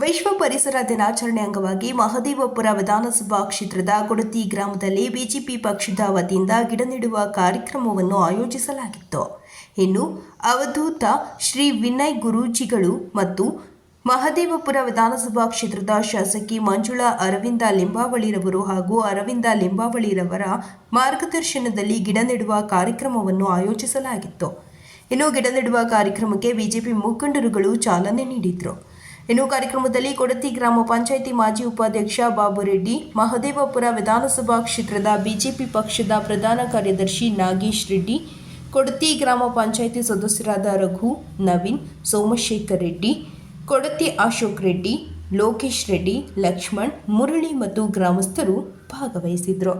ವಿಶ್ವ ಪರಿಸರ ದಿನಾಚರಣೆ ಅಂಗವಾಗಿ ಮಹದೇವಪುರ ವಿಧಾನಸಭಾ ಕ್ಷೇತ್ರದ ಕೊಡತಿ ಗ್ರಾಮದಲ್ಲಿ ಬಿಜೆಪಿ ಪಕ್ಷದ ವತಿಯಿಂದ ಗಿಡ ನೆಡುವ ಕಾರ್ಯಕ್ರಮವನ್ನು ಆಯೋಜಿಸಲಾಗಿತ್ತು. ಇನ್ನು ಅವಧೂತ ಶ್ರೀ ವಿನಯ್ ಗುರೂಜಿಗಳು ಮತ್ತು ಮಹದೇವಪುರ ವಿಧಾನಸಭಾ ಕ್ಷೇತ್ರದ ಶಾಸಕಿ ಮಂಜುಳಾ ಅರವಿಂದ ಲಿಂಬಾವಳಿರವರು ಹಾಗೂ ಅರವಿಂದ ಲಿಂಬಾವಳಿರವರ ಮಾರ್ಗದರ್ಶನದಲ್ಲಿ ಗಿಡ ನೆಡುವ ಕಾರ್ಯಕ್ರಮವನ್ನು ಆಯೋಜಿಸಲಾಗಿತ್ತು. ಇನ್ನು ಗಿಡ ನೆಡುವ ಕಾರ್ಯಕ್ರಮಕ್ಕೆ ಬಿಜೆಪಿ ಮುಖಂಡರುಗಳು ಚಾಲನೆ ನೀಡಿದರು. ಇನ್ನು ಕಾರ್ಯಕ್ರಮದಲ್ಲಿ ಕೊಡತಿ ಗ್ರಾಮ ಪಂಚಾಯಿತಿ ಮಾಜಿ ಉಪಾಧ್ಯಕ್ಷ ಬಾಬುರೆಡ್ಡಿ ಮಹದೇವಪುರ ವಿಧಾನಸಭಾ ಕ್ಷೇತ್ರದ ಬಿಜೆಪಿ ಪಕ್ಷದ ಪ್ರಧಾನ ಕಾರ್ಯದರ್ಶಿ ನಾಗೇಶ್ ರೆಡ್ಡಿ, ಕೊಡತಿ ಗ್ರಾಮ ಪಂಚಾಯಿತಿ ಸದಸ್ಯರಾದ ರಘು, ನವೀನ್, ಸೋಮಶೇಖರ್ ರೆಡ್ಡಿ, ಕೊಡತಿ ಅಶೋಕ್ ರೆಡ್ಡಿ, ಲೋಕೇಶ್ ರೆಡ್ಡಿ, ಲಕ್ಷ್ಮಣ್, ಮುರಳಿ ಮತ್ತು ಗ್ರಾಮಸ್ಥರು ಭಾಗವಹಿಸಿದ್ರು.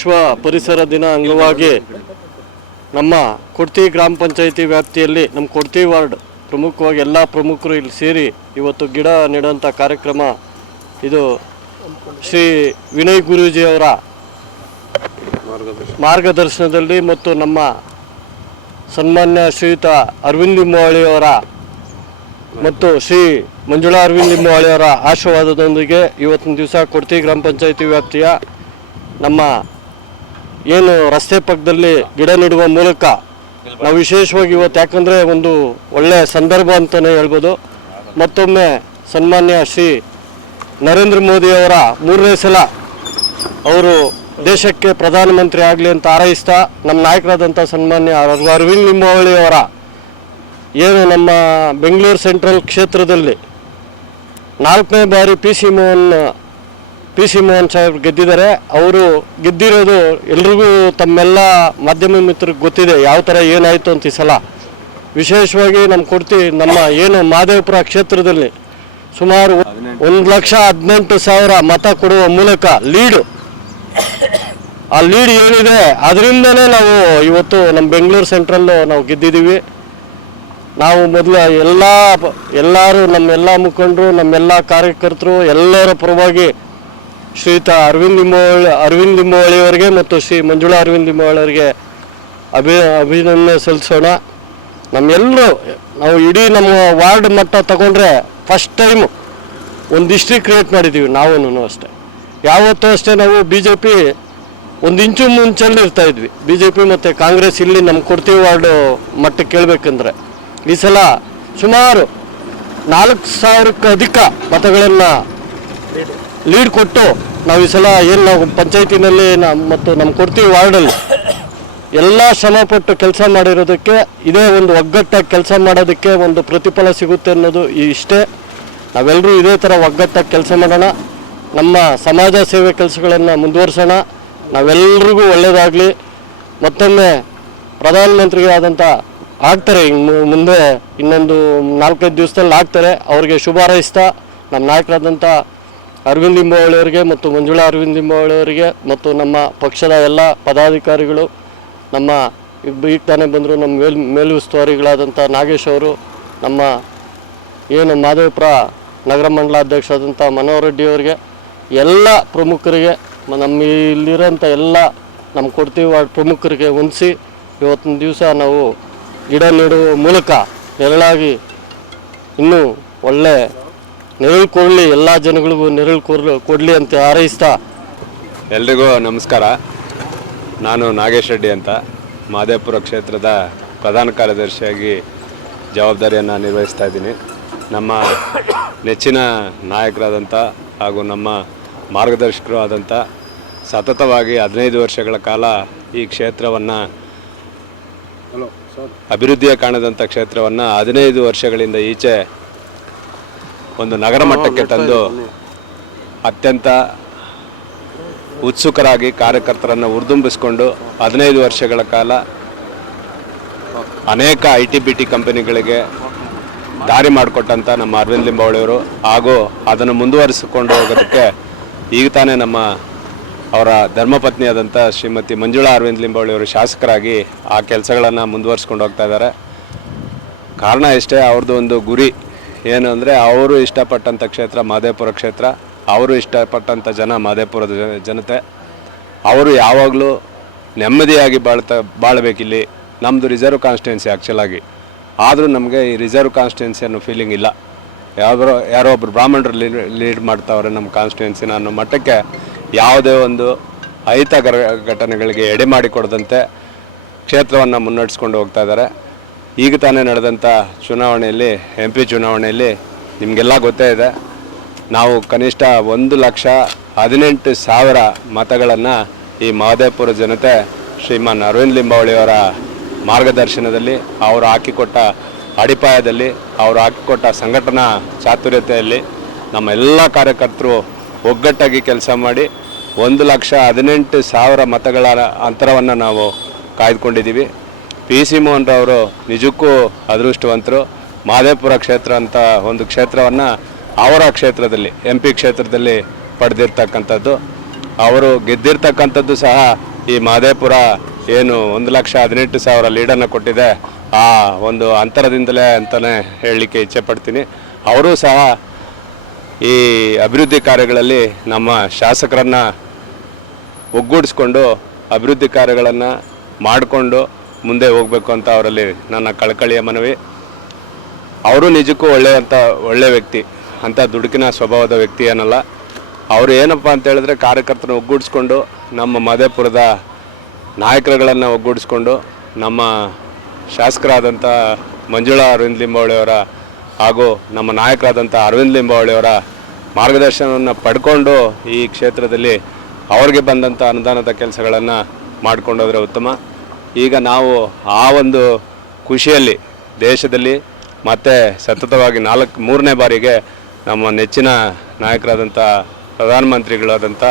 ವಿಶ್ವ ಪರಿಸರ ದಿನ ಅಂಗವಾಗಿ ನಮ್ಮ ಕೊಡ್ತಿ ಗ್ರಾಮ ಪಂಚಾಯಿತಿ ವ್ಯಾಪ್ತಿಯಲ್ಲಿ ನಮ್ಮ ಕೊಡ್ತಿ ವಾರ್ಡ್ ಪ್ರಮುಖವಾಗಿ ಎಲ್ಲ ಪ್ರಮುಖರು ಇಲ್ಲಿ ಸೇರಿ ಇವತ್ತು ಗಿಡ ನೆಡುವಂಥ ಕಾರ್ಯಕ್ರಮ ಇದು ಶ್ರೀ ವಿನಯ್ ಗುರೂಜಿ ಅವರ ಮಾರ್ಗದರ್ಶನದಲ್ಲಿ ಮತ್ತು ನಮ್ಮ ಸನ್ಮಾನ್ಯ ಶ್ರೀಯುತ ಅರವಿಂದ್ ಲಿಂಬಾವಳಿ ಅವರ ಮತ್ತು ಶ್ರೀ ಮಂಜುಳಾ ಅರವಿಂದ್ ಲಿಂಬಾವಳಿ ಅವರ ಆಶೀರ್ವಾದದೊಂದಿಗೆ ಇವತ್ತಿನ ದಿವಸ ಕೊಡ್ತಿ ಗ್ರಾಮ ಪಂಚಾಯಿತಿ ವ್ಯಾಪ್ತಿಯ ನಮ್ಮ ಏನು ರಸ್ತೆ ಪಕ್ಕದಲ್ಲಿ ಗಿಡ ನೆಡುವ ಮೂಲಕ ನಾವು ವಿಶೇಷವಾಗಿ ಇವತ್ತು ಯಾಕಂದರೆ ಒಂದು ಒಳ್ಳೆಯ ಸಂದರ್ಭ ಅಂತಲೇ ಹೇಳ್ಬೋದು. ಮತ್ತೊಮ್ಮೆ ಸನ್ಮಾನ್ಯ ಶ್ರೀ ನರೇಂದ್ರ ಮೋದಿಯವರ ಮೂರನೇ ಸಲ ಅವರು ದೇಶಕ್ಕೆ ಪ್ರಧಾನಮಂತ್ರಿ ಆಗಲಿ ಅಂತ ಹಾರೈಸ್ತಾ ನಮ್ಮ ನಾಯಕರಾದಂಥ ಸನ್ಮಾನ್ಯ ಅರ- ಅರವಿಂದ್ ಲಿಂಬಾವಳಿಯವರ ಏನು ನಮ್ಮ ಬೆಂಗಳೂರು ಸೆಂಟ್ರಲ್ ಕ್ಷೇತ್ರದಲ್ಲಿ ನಾಲ್ಕನೇ ಬಾರಿ P C Mohan P C Mohan Saheb ಗೆದ್ದಿದ್ದಾರೆ, ಅವರು ಗೆದ್ದಿರೋದು ಎಲ್ರಿಗೂ ತಮ್ಮೆಲ್ಲ ಮಾಧ್ಯಮ ಮಿತ್ರರಿಗೆ ಗೊತ್ತಿದೆ, ಯಾವ ಥರ ಏನಾಯಿತು ಅಂತ ಈ ಸಲ. ವಿಶೇಷವಾಗಿ ನಮ್ಮ ಕೊಡ್ತಿ, ನಮ್ಮ ಏನು ಮಹದೇವಪುರ ಕ್ಷೇತ್ರದಲ್ಲಿ ಸುಮಾರು ಒಂದು ಲಕ್ಷ ಹದಿನೆಂಟು ಸಾವಿರ ಮತ ಕೊಡುವ ಮೂಲಕ ಲೀಡು. ಆ ಲೀಡ್ ಏನಿದೆ, ಅದರಿಂದನೇ ನಾವು ಇವತ್ತು ನಮ್ಮ ಬೆಂಗಳೂರು ಸೆಂಟ್ರಲ್ಲು ನಾವು ಗೆದ್ದಿದ್ದೀವಿ ನಾವು ಮೊದಲು ಎಲ್ಲ ಎಲ್ಲರೂ ನಮ್ಮೆಲ್ಲ ಮುಖಂಡರು, ನಮ್ಮೆಲ್ಲ ಕಾರ್ಯಕರ್ತರು, ಎಲ್ಲರ ಪರವಾಗಿ ಶ್ರೀಯುತ ಅರವಿಂದ್ ಲಿಂಬಾವಳಿ ಅರವಿಂದ್ ಲಿಂಬಾವಳಿ ಅವರಿಗೆ ಮತ್ತು ಶ್ರೀ ಮಂಜುಳಾ ಅರವಿಂದ್ ಲಿಂಬಾವಳಿ ಅವರಿಗೆ ಅಭಿ ಅಭಿನಂದನೆ ಸಲ್ಲಿಸೋಣ. ನಮ್ಮೆಲ್ಲರೂ ನಾವು ಇಡೀ ನಮ್ಮ ವಾರ್ಡ್ ಮಟ್ಟ ತಗೊಂಡ್ರೆ ಫಸ್ಟ್ ಟೈಮು ಒಂದು ಹಿಸ್ಟ್ರಿ ಕ್ರಿಯೇಟ್ ಮಾಡಿದ್ದೀವಿ ನಾವೂ ಅಷ್ಟೇ. ಯಾವತ್ತೂ ಅಷ್ಟೇ ನಾವು ಬಿ ಜೆ ಪಿ ಒಂದು ಇಂಚು ಮುಂಚೆಲ್ಲಿ ಇರ್ತಾ ಇದ್ವಿ. ಬಿ ಜೆ ಪಿ ಮತ್ತು ಕಾಂಗ್ರೆಸ್ ಇಲ್ಲಿ ನಮ್ಮ ಕೊಡ್ತೀವಿ ವಾರ್ಡು ಮಟ್ಟಕ್ಕೆ ಕೇಳಬೇಕಂದ್ರೆ. ಈ ಸಲ ಸುಮಾರು ನಾಲ್ಕು ಸಾವಿರಕ್ಕೂ ಅಧಿಕ ಮತಗಳನ್ನು ಲೀಡ್ ಕೊಟ್ಟು ನಾವು ಈ ಸಲ ಏನು ನಾವು ಪಂಚಾಯತಿನಲ್ಲಿ ಮತ್ತು ನಮ್ಮ ಕೊಡ್ತೀವಿ ವಾರ್ಡಲ್ಲಿ ಎಲ್ಲ ಶ್ರಮಪಟ್ಟು ಕೆಲಸ ಮಾಡಿರೋದಕ್ಕೆ ಇದೇ ಒಂದು ಒಗ್ಗಟ್ಟಾಗಿ ಕೆಲಸ ಮಾಡೋದಕ್ಕೆ ಒಂದು ಪ್ರತಿಫಲ ಸಿಗುತ್ತೆ ಅನ್ನೋದು ಇಷ್ಟೇ. ನಾವೆಲ್ಲರೂ ಇದೇ ಥರ ಒಗ್ಗಟ್ಟಾಗಿ ಕೆಲಸ ಮಾಡೋಣ. ನಮ್ಮ ಸಮಾಜ ಸೇವೆ ಕೆಲಸಗಳನ್ನು ಮುಂದುವರ್ಸೋಣ. ನಾವೆಲ್ಲರಿಗೂ ಒಳ್ಳೆಯದಾಗಲಿ ಮತ್ತೊಮ್ಮೆ ಪ್ರಧಾನಮಂತ್ರಿಗೆ ಆದಂಥ ಆಗ್ತಾರೆ. ಹಿಂಗ್ ಮುಂದೆ ಇನ್ನೊಂದು ನಾಲ್ಕೈದು ದಿವಸದಲ್ಲಿ ಆಗ್ತಾರೆ. ಅವರಿಗೆ ಶುಭ ಹಾರೈಸ್ತಾ ನಮ್ಮ ನಾಯಕರಾದಂಥ ಅರವಿಂದ್ ಲಿಂಬಾವಳಿಯವರಿಗೆ ಮತ್ತು ಮಂಜುಳಾ ಅರವಿಂದ್ ಲಿಂಬಾವಳಿಯವರಿಗೆ ಮತ್ತು ನಮ್ಮ ಪಕ್ಷದ ಎಲ್ಲ ಪದಾಧಿಕಾರಿಗಳು, ನಮ್ಮ ಈಗ ತಾನೇ ಬಂದರು, ನಮ್ಮ ಮೇಲ್ ಮೇಲುಸ್ತುವಾರಿಗಳಾದಂಥ ನಾಗೇಶ್ ಅವರು, ನಮ್ಮ ಏನು ಮಾದೇವಪುರ ನಗರ ಮಂಡಲಾಧ್ಯಕ್ಷರಾದಂಥ ಮನೋಹರ್ ರೆಡ್ಡಿಯವರಿಗೆ ಎಲ್ಲ ಪ್ರಮುಖರಿಗೆ ನಮ್ಮ ಇಲ್ಲಿರೋಂಥ ಎಲ್ಲ ನಮ್ಮ ಕೊಡ್ತೀವಿ ಪ್ರಮುಖರಿಗೆ ಹೊಂದಿಸಿ ಇವತ್ತಿನ ದಿವಸ ನಾವು ಗಿಡ ನೆಡುವ ಮೂಲಕ ನೆರಳಾಗಿ ಇನ್ನೂ ಒಳ್ಳೆ ನೆರಳು ಕೊಡಲಿ ಎಲ್ಲ ಜನಗಳಿಗೂ ನೆರಳು ಕೊಡ್ಲಿ ಕೊಡಲಿ ಅಂತ ಹಾರೈಸ್ತಾ. ಎಲ್ರಿಗೂ ನಮಸ್ಕಾರ. ನಾನು ನಾಗೇಶ್ ರೆಡ್ಡಿ ಅಂತ ಮಾದೇಪುರ ಕ್ಷೇತ್ರದ ಪ್ರಧಾನ ಕಾರ್ಯದರ್ಶಿಯಾಗಿ ಜವಾಬ್ದಾರಿಯನ್ನು ನಿರ್ವಹಿಸ್ತಾ ಇದ್ದೀನಿ. ನಮ್ಮ ನೆಚ್ಚಿನ ನಾಯಕರಾದಂಥ ಹಾಗೂ ನಮ್ಮ ಮಾರ್ಗದರ್ಶಕರು ಆದಂಥ ಸತತವಾಗಿ ಹದಿನೈದು ವರ್ಷಗಳ ಕಾಲ ಈ ಕ್ಷೇತ್ರವನ್ನು ಅಭಿವೃದ್ಧಿಯ ಕಾಣದಂಥ ಕ್ಷೇತ್ರವನ್ನು ಹದಿನೈದು ವರ್ಷಗಳಿಂದ ಈಚೆ ಒಂದು ನಗರ ಮಟ್ಟಕ್ಕೆ ತಂದು ಅತ್ಯಂತ ಉತ್ಸುಕರಾಗಿ ಕಾರ್ಯಕರ್ತರನ್ನು ಹುರಿದುಂಬಿಸ್ಕೊಂಡು ಹದಿನೈದು ವರ್ಷಗಳ ಕಾಲ ಅನೇಕ ಐ ಟಿ ಬಿ ಟಿ ಕಂಪನಿಗಳಿಗೆ ದಾರಿ ಮಾಡಿಕೊಟ್ಟಂಥ ನಮ್ಮ ಅರವಿಂದ್ ಲಿಂಬಾವಳಿಯವರು. ಹಾಗೂ ಅದನ್ನು ಮುಂದುವರಿಸಿಕೊಂಡು ಹೋಗೋದಕ್ಕೆ ಈಗ ತಾನೇ ನಮ್ಮ ಅವರ ಧರ್ಮಪತ್ನಿಯಾದಂಥ ಶ್ರೀಮತಿ ಮಂಜುಳಾ ಅರವಿಂದ್ ಲಿಂಬಾವಳಿಯವರು ಶಾಸಕರಾಗಿ ಆ ಕೆಲಸಗಳನ್ನು ಮುಂದುವರಿಸ್ಕೊಂಡು ಹೋಗ್ತಾ ಇದ್ದಾರೆ. ಕಾರಣ ಇಷ್ಟೇ ಅವ್ರದ್ದು ಒಂದು ಗುರಿ. ಏನು ಅಂದರೆ ಅವರು ಇಷ್ಟಪಟ್ಟಂಥ ಕ್ಷೇತ್ರ ಮಾದೇಪುರ ಕ್ಷೇತ್ರ, ಅವರು ಇಷ್ಟಪಟ್ಟಂಥ ಜನ ಮಾದೇಪುರದ ಜನ- ಜನತೆ. ಅವರು ಯಾವಾಗಲೂ ನೆಮ್ಮದಿಯಾಗಿ ಬಾಳ್ತಾ, ಬಾಳಬೇಕಿಲ್ಲಿ. ನಮ್ಮದು ರಿಸರ್ವ್ ಕಾನ್ಸ್ಟಿಟ್ಯೂನ್ಸಿ ಆ್ಯಕ್ಚುಲಾಗಿ ಆದರೂ ನಮಗೆ ಈ ರಿಸರ್ವ್ ಕಾನ್ಸ್ಟಿಟ್ಯೂನ್ಸಿ ಅನ್ನೋ ಫೀಲಿಂಗ್ ಇಲ್ಲ. ಯಾವ್ದಾರೋ, ಯಾರೋ ಒಬ್ರು ಬ್ರಾಹ್ಮಣರು ಲೀಡ್ ಮಾಡ್ತಾವ್ರೆ ನಮ್ಮ ಕಾನ್ಸ್ಟಿಟ್ಯೂನ್ಸಿನ ಅನ್ನೋ ಮಟ್ಟಕ್ಕೆ ಯಾವುದೇ ಒಂದು ಅಹಿತ ಗರ- ಘಟನೆಗಳಿಗೆ ಎಡೆ ಮಾಡಿಕೊಡದಂತೆ ಕ್ಷೇತ್ರವನ್ನು ಮುನ್ನಡೆಸ್ಕೊಂಡು ಹೋಗ್ತಾ ಇದ್ದಾರೆ. ಈಗ ತಾನೇ ನಡೆದಂಥ ಚುನಾವಣೆಯಲ್ಲಿ ಎಂ ಪಿ ಚುನಾವಣೆಯಲ್ಲಿ ನಿಮಗೆಲ್ಲ ಗೊತ್ತೇ ಇದೆ. ನಾವು ಕನಿಷ್ಠ ಒಂದು ಲಕ್ಷ ಹದಿನೆಂಟು ಸಾವಿರ ಮತಗಳನ್ನು ಈ ಮಹದೇವಪುರ ಜನತೆ ಶ್ರೀಮಾನ್ ಅರವಿಂದ್ ಲಿಂಬಾವಳಿಯವರ ಮಾರ್ಗದರ್ಶನದಲ್ಲಿ, ಅವರು ಹಾಕಿಕೊಟ್ಟ ಅಡಿಪಾಯದಲ್ಲಿ, ಅವರು ಹಾಕಿಕೊಟ್ಟ ಸಂಘಟನಾ ಚಾತುರ್ಯತೆಯಲ್ಲಿ ನಮ್ಮ ಎಲ್ಲ ಕಾರ್ಯಕರ್ತರು ಒಗ್ಗಟ್ಟಾಗಿ ಕೆಲಸ ಮಾಡಿ ಒಂದು ಲಕ್ಷ ಹದಿನೆಂಟು ಸಾವಿರ ಮತಗಳ ಅಂತರವನ್ನು ನಾವು ಕಾಯ್ದುಕೊಂಡಿದ್ದೀವಿ. ಪಿ ಸಿ ಮೋಹನ್ ರಾವರು ನಿಜಕ್ಕೂ ಅದೃಷ್ಟವಂತರು. ಮಾದೇಪುರ ಕ್ಷೇತ್ರ ಅಂತ ಒಂದು ಕ್ಷೇತ್ರವನ್ನು ಅವರ ಕ್ಷೇತ್ರದಲ್ಲಿ, ಎಂ ಪಿ ಕ್ಷೇತ್ರದಲ್ಲಿ ಪಡೆದಿರ್ತಕ್ಕಂಥದ್ದು. ಅವರು ಗೆದ್ದಿರ್ತಕ್ಕಂಥದ್ದು ಸಹ ಈ ಮಾದೇಪುರ ಏನು ಒಂದು ಲಕ್ಷ ಹದಿನೆಂಟು ಸಾವಿರ ಲೀಡನ್ನು ಕೊಟ್ಟಿದೆ. ಆ ಒಂದು ಅಂತರದಿಂದಲೇ ಅಂತಲೇ ಹೇಳಲಿಕ್ಕೆ ಇಚ್ಛೆ ಪಡ್ತೀನಿ. ಅವರೂ ಸಹ ಈ ಅಭಿವೃದ್ಧಿ ಕಾರ್ಯಗಳಲ್ಲಿ ನಮ್ಮ ಶಾಸಕರನ್ನು ಒಗ್ಗೂಡಿಸ್ಕೊಂಡು ಅಭಿವೃದ್ಧಿ ಕಾರ್ಯಗಳನ್ನು ಮಾಡಿಕೊಂಡು ಮುಂದೆ ಹೋಗಬೇಕು ಅಂತ ಅವರಲ್ಲಿ ನನ್ನ ಕಳಕಳಿಯ ಮನವಿ. ಅವರು ನಿಜಕ್ಕೂ ಒಳ್ಳೆಯಂಥ ಒಳ್ಳೆ ವ್ಯಕ್ತಿ. ಅಂತ ದುಡುಕಿನ ಸ್ವಭಾವದ ವ್ಯಕ್ತಿ ಏನಲ್ಲ. ಅವರು ಏನಪ್ಪ ಅಂತ ಹೇಳಿದ್ರೆ ಕಾರ್ಯಕರ್ತರನ್ನ ಒಗ್ಗೂಡಿಸ್ಕೊಂಡು, ನಮ್ಮ ಮಧೇಪುರದ ನಾಯಕರುಗಳನ್ನು ಒಗ್ಗೂಡಿಸ್ಕೊಂಡು, ನಮ್ಮ ಶಾಸಕರಾದಂಥ ಮಂಜುಳಾ ಅರವಿಂದ್ ಲಿಂಬಾವಳಿಯವರ ಹಾಗೂ ನಮ್ಮ ನಾಯಕರಾದಂಥ ಅರವಿಂದ್ ಲಿಂಬಾವಳಿಯವರ ಮಾರ್ಗದರ್ಶನವನ್ನು ಪಡ್ಕೊಂಡು ಈ ಕ್ಷೇತ್ರದಲ್ಲಿ ಅವ್ರಿಗೆ ಬಂದಂಥ ಅನುದಾನದ ಕೆಲಸಗಳನ್ನು ಮಾಡ್ಕೊಂಡೋದ್ರೆ ಉತ್ತಮ. ಈಗ ನಾವು ಆ ಒಂದು ಖುಷಿಯಲ್ಲಿ ದೇಶದಲ್ಲಿ ಮತ್ತೆ ಸತತವಾಗಿ ನಾಲ್ಕು ಮೂರನೇ ಬಾರಿಗೆ ನಮ್ಮ ನೆಚ್ಚಿನ ನಾಯಕರಾದಂಥ ಪ್ರಧಾನಮಂತ್ರಿಗಳಾದಂಥ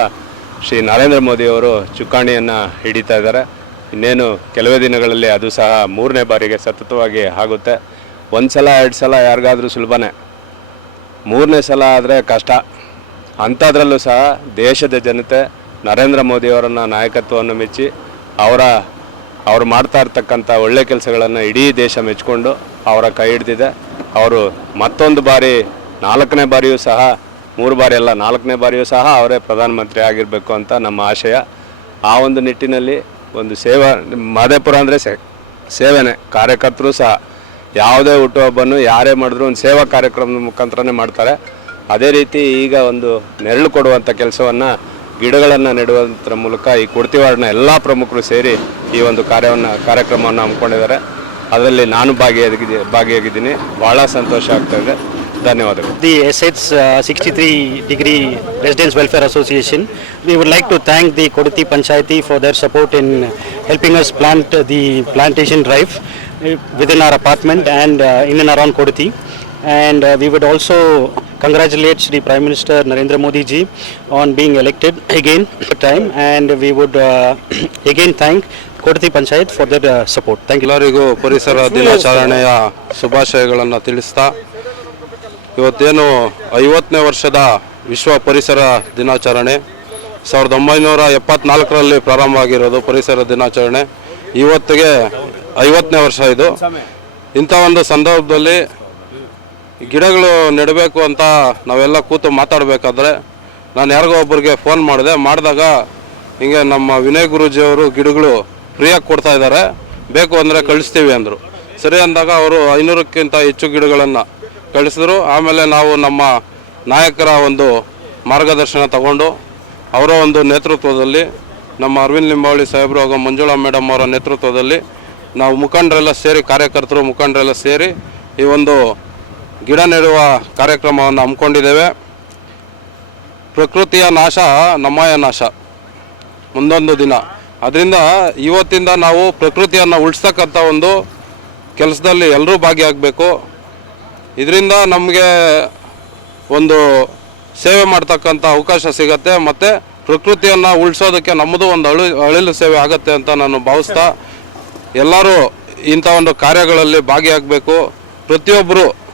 ಶ್ರೀ ನರೇಂದ್ರ ಮೋದಿಯವರು ಚುಕ್ಕಾಣಿಯನ್ನು ಹಿಡಿತಾ ಇದ್ದಾರೆ. ಇನ್ನೇನು ಕೆಲವೇ ದಿನಗಳಲ್ಲಿ ಅದು ಸಹ ಮೂರನೇ ಬಾರಿಗೆ ಸತತವಾಗಿ ಆಗುತ್ತೆ. ಒಂದು ಸಲ, ಎರಡು ಸಲ ಯಾರಿಗಾದರೂ ಸುಲಭನೇ. ಮೂರನೇ ಸಲ ಆದರೆ ಕಷ್ಟ. ಅಂಥದ್ರಲ್ಲೂ ಸಹ ದೇಶದ ಜನತೆ ನರೇಂದ್ರ ಮೋದಿಯವರನ್ನ ನಾಯಕತ್ವವನ್ನು ಮೆಚ್ಚಿ ಅವರ ಅವ್ರು ಮಾಡ್ತಾ ಇರ್ತಕ್ಕಂಥ ಒಳ್ಳೆ ಕೆಲಸಗಳನ್ನು ಇಡೀ ದೇಶ ಮೆಚ್ಚಿಕೊಂಡು ಅವರ ಕೈ ಹಿಡ್ದಿದೆ. ಅವರು ಮತ್ತೊಂದು ಬಾರಿ, ನಾಲ್ಕನೇ ಬಾರಿಯೂ ಸಹ, ಮೂರು ಬಾರಿ ಅಲ್ಲ, ನಾಲ್ಕನೇ ಬಾರಿಯೂ ಸಹ ಅವರೇ ಪ್ರಧಾನಮಂತ್ರಿ ಆಗಿರಬೇಕು ಅಂತ ನಮ್ಮ ಆಶಯ. ಆ ಒಂದು ನಿಟ್ಟಿನಲ್ಲಿ ಒಂದು ಸೇವಾ, ಮಾದೇಪುರ ಅಂದರೆ ಸೇ, ಸೇವೆನೇ, ಕಾರ್ಯಕರ್ತರು ಸಹ ಯಾವುದೇ ಹುಟ್ಟುಹಬ್ಬನ್ನು ಯಾರೇ ಮಾಡಿದ್ರು ಒಂದು ಸೇವಾ ಕಾರ್ಯಕ್ರಮದ ಮುಖಾಂತರನೇ ಮಾಡ್ತಾರೆ. ಅದೇ ರೀತಿ ಈಗ ಒಂದು ನೆರಳು ಕೊಡುವಂಥ ಕೆಲಸವನ್ನು ಗಿಡಗಳನ್ನು ನೆಡುವಂತರ ಮೂಲಕ ಈ ಕುಡ್ತಿವಾಡಿನ ಎಲ್ಲ ಪ್ರಮುಖರು ಸೇರಿ ಈ ಒಂದು ಕಾರ್ಯವನ್ನು, ಕಾರ್ಯಕ್ರಮವನ್ನು ಹಮ್ಮಿಕೊಂಡಿದ್ದಾರೆ. ಅದರಲ್ಲಿ ನಾನು ಭಾಗಿಯಾಗಿದ್ದೆ, ಭಾಗಿಯಾಗಿದ್ದೀನಿ. ಭಾಳ ಸಂತೋಷ ಆಗ್ತಾ ಇದೆ. ಧನ್ಯವಾದಗಳು. The S H sixty three degree residence welfare association we would like to thank the Kodathi panchayat for their support in helping us plant the plantation drive in our apartment and in and around Kodathi and we would also congratulate the prime minister Narendra Modi ji on being elected again time and we would again thank Kodathi panchayat for that the support thank ಎಲ್ಲರಿಗೂ ಪರಿಸರ ದಿನಾಚರಣೆಯ ಶುಭಾಶಯಗಳನ್ನು ತಿಳಿಸ್ತಾ ಇವತ್ತೇನು ಐವತ್ತನೇ ವರ್ಷದ ವಿಶ್ವ ಪರಿಸರ ದಿನಾಚರಣೆ ಸಾವಿರದ ಒಂಬೈನೂರ ಎಪ್ಪತ್ನಾಲ್ಕರಲ್ಲಿ ಪ್ರಾರಂಭ ಆಗಿರೋದು ಪರಿಸರ ದಿನಾಚರಣೆ. ಇವತ್ತಿಗೆ ಐವತ್ತನೇ ವರ್ಷ ಇದು. ಇಂಥ ಒಂದು ಸಂದರ್ಭದಲ್ಲಿ ಗಿಡಗಳು ನೆಡಬೇಕು ಅಂತ ನಾವೆಲ್ಲ ಕೂತು ಮಾತಾಡಬೇಕಾದ್ರೆ ನಾನು ಯಾರಿಗೋ ಒಬ್ಬರಿಗೆ ಫೋನ್ ಮಾಡಿದೆ. ಮಾಡಿದಾಗ ಹಿಂಗೆ ನಮ್ಮ ವಿನಯ್ ಗುರೂಜಿಯವರು ಗಿಡಗಳು ಫ್ರೀಯಾಗಿ ಕೊಡ್ತಾ ಇದ್ದಾರೆ. ಬೇಕು ಅಂದರೆ ಕಳಿಸ್ತೀವಿ ಅಂದರು. ಸರಿ ಅಂದಾಗ ಅವರು ಐನೂರಕ್ಕಿಂತ ಹೆಚ್ಚು ಗಿಡಗಳನ್ನು ಕಳಿಸಿದ್ರು. ಆಮೇಲೆ ನಾವು ನಮ್ಮ ನಾಯಕರ ಒಂದು ಮಾರ್ಗದರ್ಶನ ತಗೊಂಡು ಅವರ ಒಂದು ನೇತೃತ್ವದಲ್ಲಿ ನಮ್ಮ ಅರವಿಂದ್ ಲಿಂಬಾವಳಿ ಸಾಹೇಬರು ಹಾಗೂ ಮಂಜುಳಾ ಮೇಡಮ್ ಅವರ ನೇತೃತ್ವದಲ್ಲಿ ನಾವು ಮುಖಂಡರೆಲ್ಲ ಸೇರಿ, ಕಾರ್ಯಕರ್ತರು ಮುಖಂಡರೆಲ್ಲ ಸೇರಿ ಈ ಒಂದು ಗಿಡ ನೆಡುವ ಕಾರ್ಯಕ್ರಮವನ್ನು ಹಮ್ಮಿಕೊಂಡಿದ್ದೇವೆ. ಪ್ರಕೃತಿಯ ನಾಶ, ನಮ್ಮಯ ನಾಶ. ಮುಂದೊಂದು ದಿನ. ಅದರಿಂದ ಇವತ್ತಿಂದ ನಾವು ಪ್ರಕೃತಿಯನ್ನು ಉಳಿಸ್ತಕ್ಕಂಥ ಒಂದು ಕೆಲಸದಲ್ಲಿ ಎಲ್ಲರೂ ಭಾಗಿಯಾಗಬೇಕು. ಇದರಿಂದ ನಮಗೆ ಒಂದು ಸೇವೆ ಮಾಡ್ತಕ್ಕಂಥ ಅವಕಾಶ ಸಿಗತ್ತೆ. ಮತ್ತು ಪ್ರಕೃತಿಯನ್ನು ಉಳಿಸೋದಕ್ಕೆ ನಮ್ಮದು ಒಂದು ಅಳು, ಅಳಿಲು ಸೇವೆ ಆಗುತ್ತೆ ಅಂತ ನಾನು ಭಾವಿಸ್ತಾ ಎಲ್ಲರೂ ಇಂಥ ಒಂದು ಕಾರ್ಯಗಳಲ್ಲಿ ಭಾಗಿಯಾಗಬೇಕು. ಪ್ರತಿಯೊಬ್ಬರು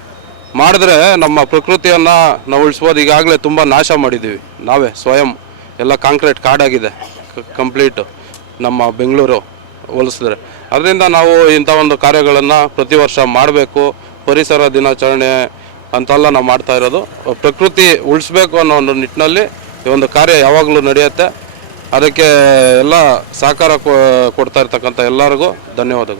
ಮಾಡಿದ್ರೆ ನಮ್ಮ ಪ್ರಕೃತಿಯನ್ನು ನಾವು ಉಳಿಸ್ಬೋದು. ಈಗಾಗಲೇ ತುಂಬ ನಾಶ ಮಾಡಿದ್ದೀವಿ. ನಾವೇ ಸ್ವಯಂ ಎಲ್ಲ ಕಾಂಕ್ರೀಟ್ ಕಾಡಾಗಿದೆ. ಕಂಪ್ಲೀಟು ನಮ್ಮ ಬೆಂಗಳೂರು ಹೋಲಿಸಿದ್ರೆ. ಅದರಿಂದ ನಾವು ಇಂಥ ಒಂದು ಕಾರ್ಯಗಳನ್ನು ಪ್ರತಿ ವರ್ಷ ಮಾಡಬೇಕು. ಪರಿಸರ ದಿನಾಚರಣೆ ಅಂತೆಲ್ಲ ನಾವು ಮಾಡ್ತಾ ಇರೋದು. ಪ್ರಕೃತಿ ಉಳಿಸ್ಬೇಕು ಅನ್ನೋ ಒಂದು ನಿಟ್ಟಿನಲ್ಲಿ ಈ ಒಂದು ಕಾರ್ಯ ಯಾವಾಗಲೂ ನಡೆಯುತ್ತೆ. ಅದಕ್ಕೆ ಎಲ್ಲ ಸಹಕಾರ ಕೊಡ್ತಾ ಇರ್ತಕ್ಕಂಥ ಎಲ್ಲರಿಗೂ ಧನ್ಯವಾದಗಳು.